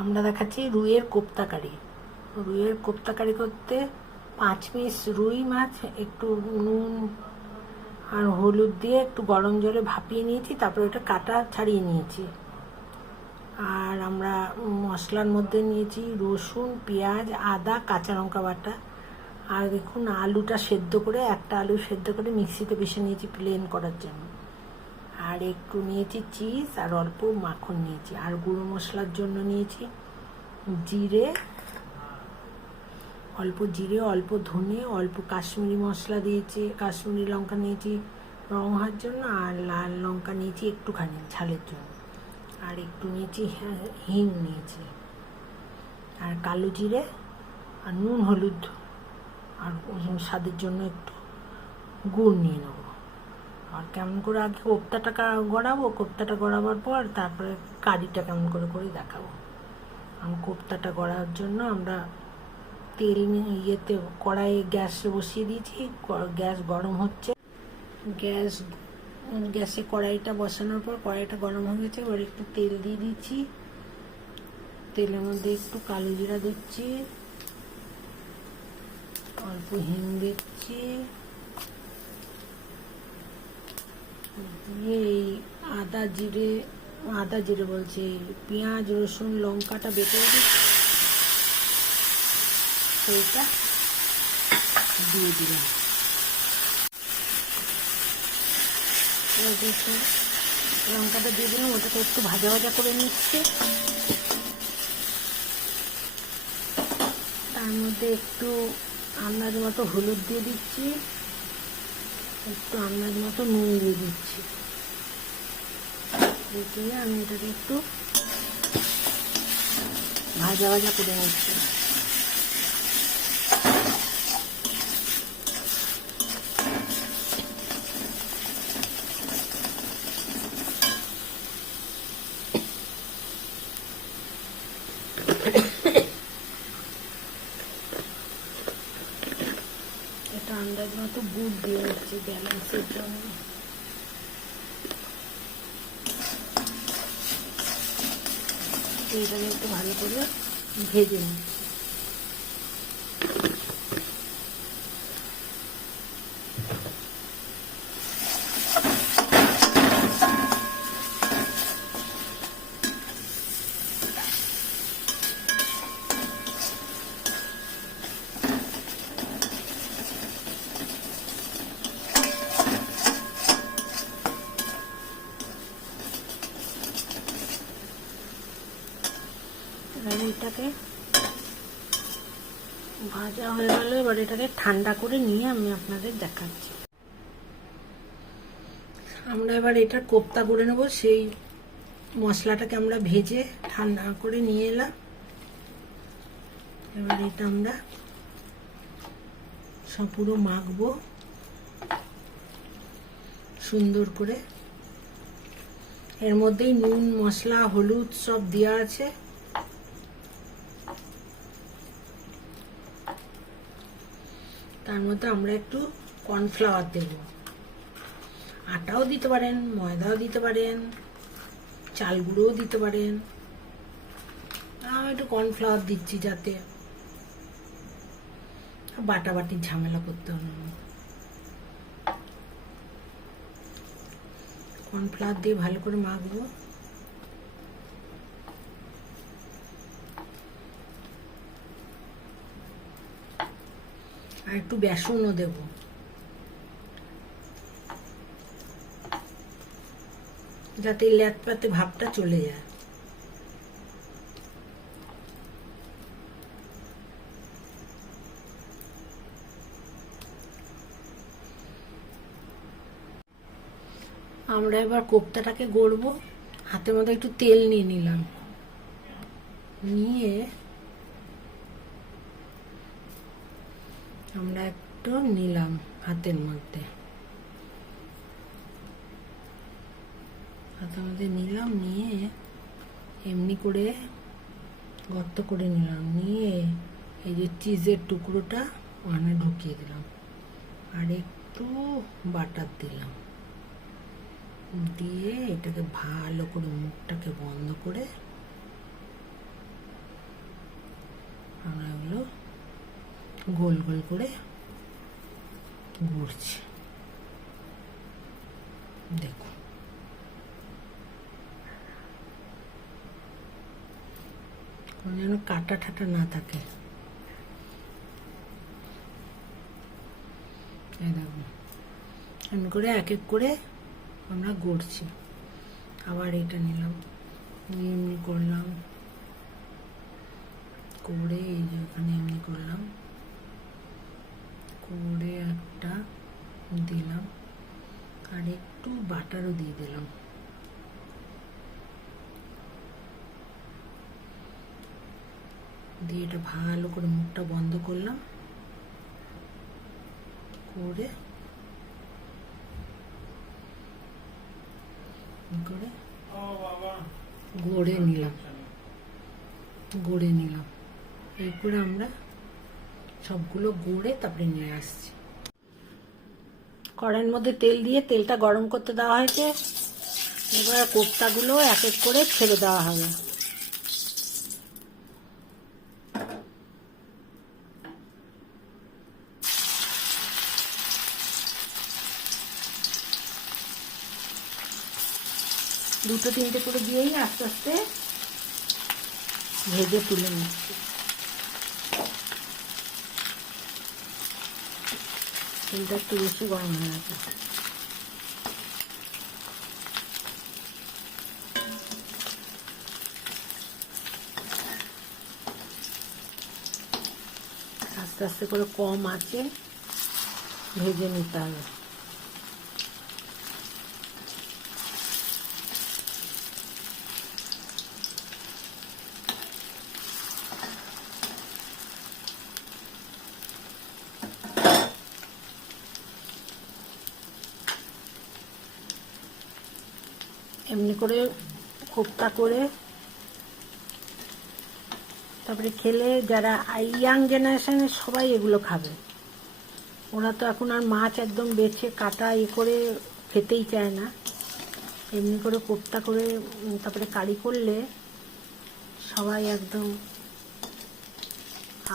আমরা দেখাচ্ছি রুইয়ের কোপ্তাকারি। রুইয়ের কোপ্তাকারি করতে পাঁচ পিস রুই মাছ, একটু নুন আর হলুদ দিয়ে একটু গরম জলে ভাপিয়ে নিয়েছি, তারপরে ওটা কাটা ছাড়িয়ে নিয়েছি। আর আমরা মশলার মধ্যে নিয়েছি রসুন, পেঁয়াজ, আদা, কাঁচা লঙ্কা বাটা। আর দেখুন, আলুটা সেদ্ধ করে, একটা আলু সেদ্ধ করে মিক্সিতে পিষে নিয়েছি প্লেন করার জন্য। আর একটু নিয়েছি চিজ আর অল্প মাখন নিয়েছি। আর গুঁড়ো মশলার জন্য নিয়েছি জিরে অল্প জিরে অল্প ধনে অল্প কাশ্মীরি মশলা দিয়েছি কাশ্মীরি লঙ্কা নিয়েছি রং হওয়ার জন্য আর লাল লঙ্কা নিয়েছি একটুখানি ঝালের জন্য। আর একটু নিয়েছি হ্যাঁ, হিং নিয়েছি। আর কালো জিরে আর নুন হলুদ আর স্বাদের জন্য একটু গুড় নিয়ে নেব। আর কেমন করে আগে কোপ্তাটা গড়াবো, কোপ্তাটা গড়াবার পর তারপরে কারিটা কেমন করে করে দেখাবো। আমি কোপ্তাটা গড়ার জন্য আমরা তেল ইয়েতে, কড়াইয়ে গ্যাস বসিয়ে দিয়েছি গ্যাস গরম হচ্ছে। গ্যাস, গ্যাসে কড়াইটা বসানোর পর কড়াইটা গরম হয়ে গেছে, এবার একটু তেল দিয়ে দিচ্ছি। তেলের মধ্যে একটু কালো জিরা দিচ্ছি, অল্প হিং দিচ্ছি। দিয়ে এই আদা জিরে আদা জিরে বলছি, পেঁয়াজ, রসুন, লঙ্কাটা বেটে সেইটা দিয়ে দিলাম। লঙ্কাটা দিয়ে দিলাম, ওটাকে একটু ভাজা ভাজা করে নিচ্ছে। তার মধ্যে একটু আন্দাজ মতো হলুদ দিয়ে দিচ্ছি। একটু আন্দাজ মতো নুন দিয়ে দিচ্ছি। দিয়ে আমি এটাকে একটু ভাজা ভাজা করে নিচ্ছি এটা আন্দাজ মতো গুড় দিয়ে দিচ্ছি ব্যালেন্সের জন্য এটাকে একটু ভালো করে ভেজে নিই এবার এটাকে ভাজা হয়ে গেল, এবার এটাকে ঠান্ডা করে নিয়ে আমি আপনাদের দেখাচ্ছি। আমরা এবার এটা কোপ্তা করে নেব, সেই মশলাটাকে আমরা ভেজে ঠান্ডা করে নিয়ে এলাম। এবার এটা আমরা সব পুরো মাখবো, সুন্দর করে। এর মধ্যেই নুন, মশলা, হলুদ সব দেওয়া আছে। তার মধ্যে আমরা একটু কর্নফ্লাওয়ার দেব। আটাও দিতে পারেন, ময়দাও দিতে পারেন চাল গুঁড়োও দিতে পারেন। আমি একটু কর্নফ্লাওয়ার দিচ্ছি যাতে বাটা বাটির ঝামেলা করতে হবে কর্নফ্লাওয়ার দিয়ে ভালো করে মাখবো। আর একটু বেসনও দেব। যাতে ল্যাত পাতে ভাবটা চলে যায়। আমরা এবার কোপ্তাটাকে গড়বো। হাতের মধ্যে একটু তেল নিয়ে নিলাম। নিয়ে আমরা একটু নিলাম হাতের মধ্যে। হাতের মধ্যে নিলাম, নিয়ে এমনি করে গর্ত করে নিলাম। নিয়ে এই যে চিজের টুকরোটা ওখানে ঢুকিয়ে দিলাম। আর একটু বাটার দিলাম। দিয়ে এটাকে ভালো করে মুখটাকে বন্ধ করে আমরা এগুলো গোল গোল করে ঘুরছি। কোনো যেন কাটা ঠাটা না থাকে। এমনি করে এক এক করে আমরা গড়ছি আবার এটা নিলাম। নিয়ে এমনি করলাম। করে এই যে ওখানে এমনি করলাম। করে একটা দিলাম আর একটু বাটারও দিয়ে দিলাম। দিয়ে এটা ভালো করে মুখটা বন্ধ করলাম। করে করে? গড়ে নিলাম। গড়ে নিলাম। এরপরে আমরা সবগুলো গড়ে তারপরে নিয়ে আসছি। কড়াইয়ের মধ্যে তেল দিয়ে তেলটা গরম করতে দেওয়া হয়েছে। এবার কোপ্তাগুলো এক এক করে ছেড়ে দেওয়া হবে। দুটো তিনটে করে দিয়েই আস্তে আস্তে ভেজে তুলে নিচ্ছি। তেলটা একটু বেশি গরম হয়ে গেছে। আস্তে আস্তে করে কম আছে ভেজে নিতে হবে। এমনি করে কোপ্তা করে তারপরে খেলে যারা ইয়াং জেনারেশনের সবাই এগুলো খাবে। ওরা তো এখন আর মাছ একদম বেছে, কাটা, এ করে খেতেই চায় না। এমনি করে কোপ্তা করে তারপরে কারি করলে সবাই একদম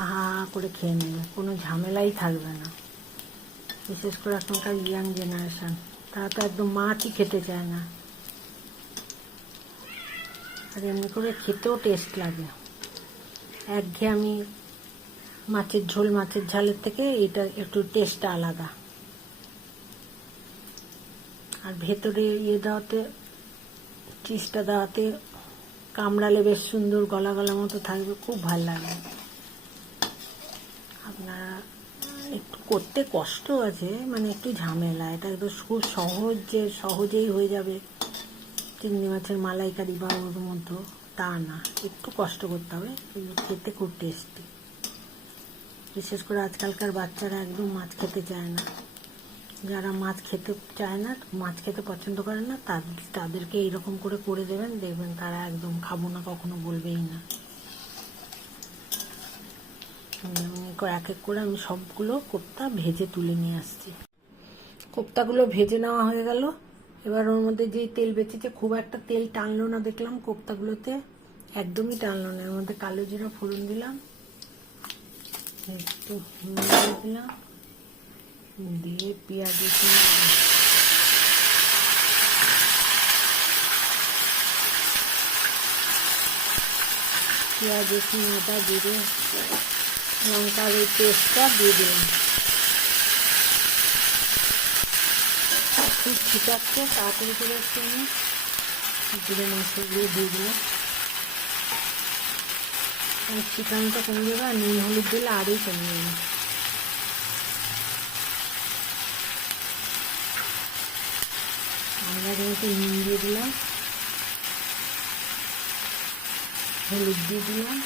আহা করে খেয়ে নেবে, কোনো ঝামেলাই থাকবে না। বিশেষ করে এখনকার ইয়াং জেনারেশন তারা তো একদম মাছই খেতে চায় না। আর এমনি করে খেতেও টেস্ট লাগে। একঘেয়ে আমি মাছের ঝোল, মাছের ঝালের থেকে এটা একটু টেস্টটা আলাদা। আর ভেতরে ইয়ে দেওয়াতে চিজটা দেওয়াতে কামড়ালে বেশ সুন্দর গলা গলা মতো থাকবে, খুব ভালো লাগে আপনারা একটু করতে কষ্ট আছে মানে একটু ঝামেলা, এটা একটু খুব সহজ যে, সহজেই হয়ে যাবে। চিংড়ি মাছের মালাইকারি বা ওর মতো তা না। একটু কষ্ট করতে হবে কিন্তু খেতে খুব টেস্টি বিশেষ করে আজকালকার বাচ্চারা একদম মাছ খেতে চায় না। যারা মাছ খেতে চায় না, মাছ খেতে পছন্দ করে না তাদের তাদেরকে এইরকম করে করে দেবেন, দেখবেন তারা একদম খাব না, কখনো বলবেই না। এক এক করে আমি সবগুলো কোপ্তা ভেজে তুলে নিয়ে আসছি। কোপ্তাগুলো ভেজে নেওয়া হয়ে গেল। এবার ওর মধ্যে যেই তেল বেঁচেছে, খুব একটা তেল টানলো না, দেখলাম কোপ্তাগুলোতে একদমই টানলো না। এর মধ্যে কালো জিরা ফোড়ন দিলাম, একটু দিলাম, দিয়ে পেঁয়াজ পেঁয়াজ রসুন আদা জিরে লঙ্কার এই পেস্টটা দিয়ে দিলাম খুব ছিটাচ্ছে তাড়াতাড়ি করে একটু আমি জিরে মশলাগুলো দিয়ে দিলাম। আর চিকেনটা কমে যাবে আর নুন, হলুদ দিলে আরই কমে যাবে। আমরা মতো নুন দিয়ে দিলাম, হলুদ দিয়ে দিলাম।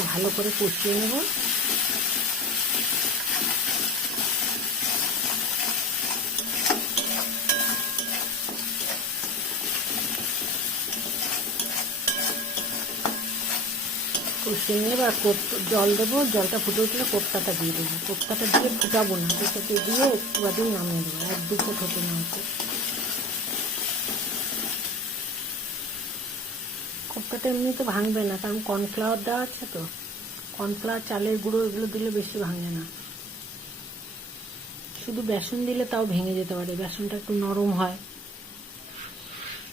এটা ভালো করে কষিয়ে নেব। কষিয়ে নিয়ে এবার জল দেবো। জলটা ফুটে উঠলে কোপ্তাটা দিয়ে দেবো। কোপ্তাটা দিয়ে ফুটাবো না, কোপ্তাটা দিয়ে একটু বাদেই নামিয়ে দেবো। এক দু ফুট হতে কোপ্তাটা এমনিতে ভাঙবে না, কারণ কর্নফ্লাওয়ার দেওয়া আছে তো। কর্নফ্লাওয়ার চালের গুঁড়ো এগুলো দিলে বেশি ভাঙে না। শুধু বেসন দিলে তাও ভেঙে যেতে পারে, বেসনটা একটু নরম হয়।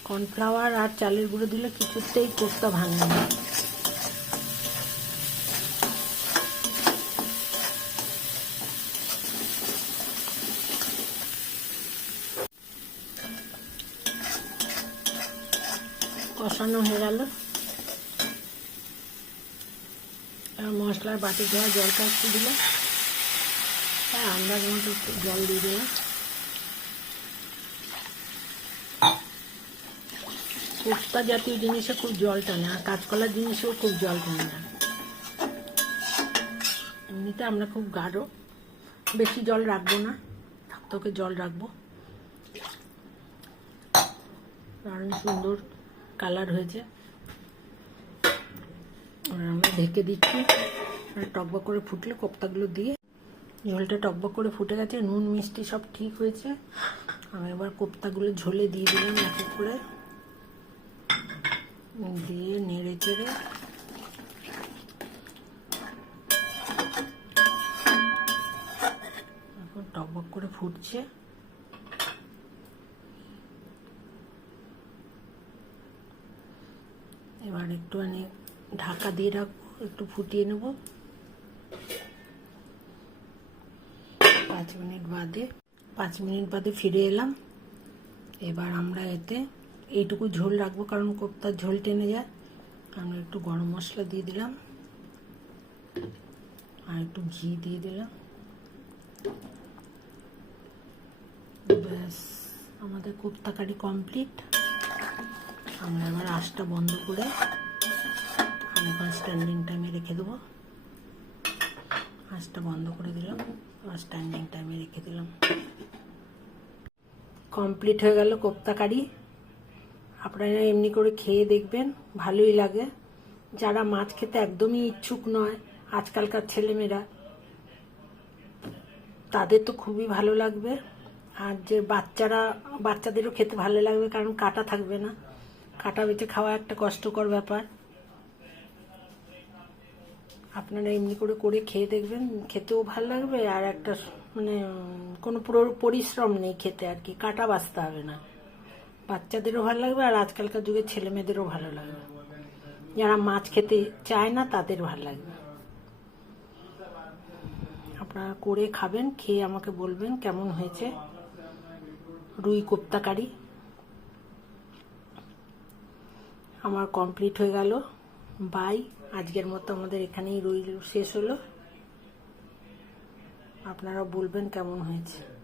কর্নফ্লাওয়ার আর চালের গুঁড়ো দিলে কিছুতেই কোপ্তা ভাঙে না। কষানো হয়ে গেল আর মশলার বাটি ধোয়া জলটা একটু দিলাম হ্যাঁ আন্দাজ মতো একটু জল দিয়ে দিলাম। কোপ্তা জাতীয় জিনিসে খুব জল টানে আর কাঁচকলার জিনিসেও খুব জল টানে না এমনিতে আমরা খুব গাঢ়। বেশি জল রাখব না তোকে জল রাখব। দারুণ সুন্দর কালার হয়েছে। আমরা ঢেকে দিচ্ছি। টকবক করে ফুটলে কোপ্তাগুলো দিয়ে ঝোলটা টকবক করে ফুটে গেছে, নুন, মিষ্টি সব ঠিক হয়েছে। আমি এবার কোপ্তাগুলো ঝোলে দিয়ে দিলাম এক করে। দিয়ে নেড়ে চেড়ে এখন টকবক করে ফুটছে। এবার একটুখানি ঢাকা দিয়ে রাখব, একটু ফুটিয়ে নেব। পাঁচ মিনিট বাদে, পাঁচ মিনিট বাদে ফিরে এলাম। এবার আমরা এতে এইটুকু ঝোল রাখব, কারণ কোপ্তার ঝোল টেনে যায়। আমরা একটু গরম মশলা দিয়ে দিলাম। আর একটু ঘি দিয়ে দিলাম। ব্যাস, আমাদের কোপ্তা কারি কমপ্লিট। আমরা এবার আঁচটা বন্ধ করে খানিকক্ষণ স্ট্যান্ডিং টাইমে রেখে দেবো। আঁচটা বন্ধ করে দিলাম আবার স্ট্যান্ডিং টাইমে রেখে দিলাম। কমপ্লিট হয়ে গেল কোপ্তা কারি আপনারা এমনি করে খেয়ে দেখবেন, ভালোই লাগে। যারা মাছ খেতে একদমই ইচ্ছুক নয়, আজকালকার ছেলেমেয়েরা, তাদের তো খুবই ভালো লাগবে। আর যে বাচ্চারা, বাচ্চাদেরও খেতে ভালো লাগবে, কারণ কাটা থাকবে না। কাটা বেটে খাওয়া একটা কষ্টকর ব্যাপার। আপনারা এমনি করে করে খেয়ে দেখবেন, খেতেও ভালো লাগবে আর একটা মানে কোনো পুরো পরিশ্রম নেই খেতে আর কি, কাটা বাঁচতে হবে না। বাচ্চাদেরও ভালো লাগবে আর আজকালকার যুগে ছেলে মেয়েদেরও ভালো লাগবে। যারা মাছ খেতে চায় না, তাদের ভালো লাগবে। আপনারা করে খাবেন, খেয়ে আমাকে বলবেন কেমন হয়েছে। রুই কোপ্তা কারি। আমার কমপ্লিট হয়ে গেল। বাই। আজকের মতো আমাদের এখানেই রইল শেষ হলো। আপনারা বলবেন কেমন হয়েছে।